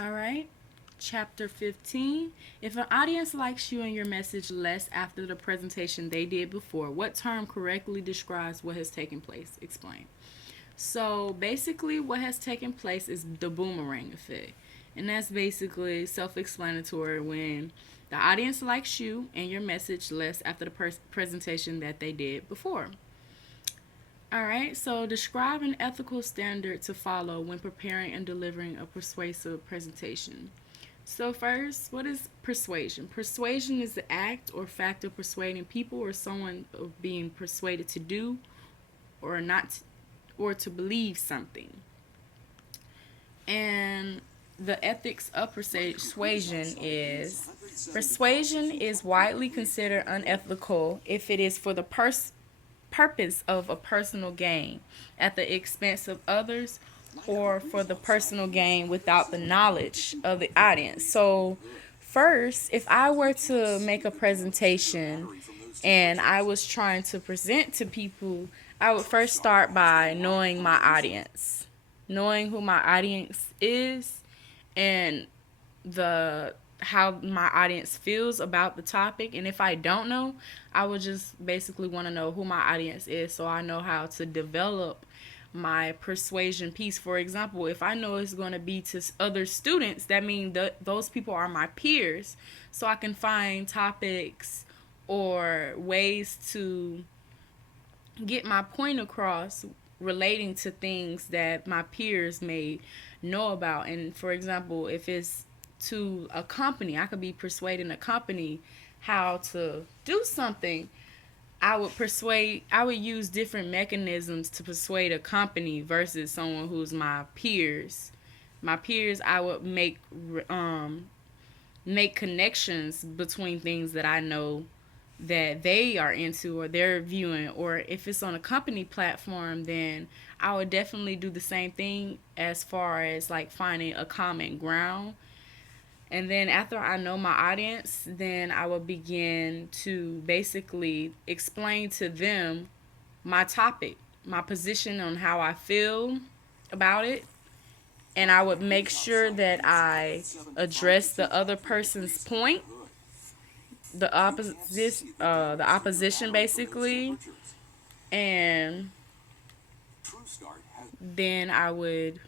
All right. Chapter 15. If an audience likes you and your message less after the presentation they did before, what term correctly describes what has taken place? Explain. So basically, what has taken place is the boomerang effect. And that's basically self explanatory when the audience likes you and your message less after the presentation that they did before. All right, so describe an ethical standard to follow when preparing and delivering a persuasive presentation. So, first, what is persuasion? Persuasion is the act or fact of persuading people or someone of being persuaded to do or not or to believe something. And the ethics of persuasion is widely considered unethical if it is for the purpose of a personal gain at the expense of others or for the personal gain without the knowledge of the audience. So, first, if I were to make a presentation and I was trying to present to people, I would first start by knowing my audience, knowing who my audience is, and the how my audience feels about the topic. And if I don't know, I would just basically want to know who my audience is so I know how to develop my persuasion piece. For example, if I know it's going to be to other students, that means those people are my peers, so I can find topics or ways to get my point across relating to things that my peers may know about. And for example, if it's to a company, I could be persuading a company how to do something. I would use different mechanisms to persuade a company versus someone who's my peers. My peers, I would make connections between things that I know that they are into or they're viewing. Or if it's on a company platform, then I would definitely do the same thing as far as like finding a common ground. And then after I know my audience, then I will begin to basically explain to them my topic, my position on how I feel about it. And I would make sure that I address the other person's point, the opposition basically, and then I would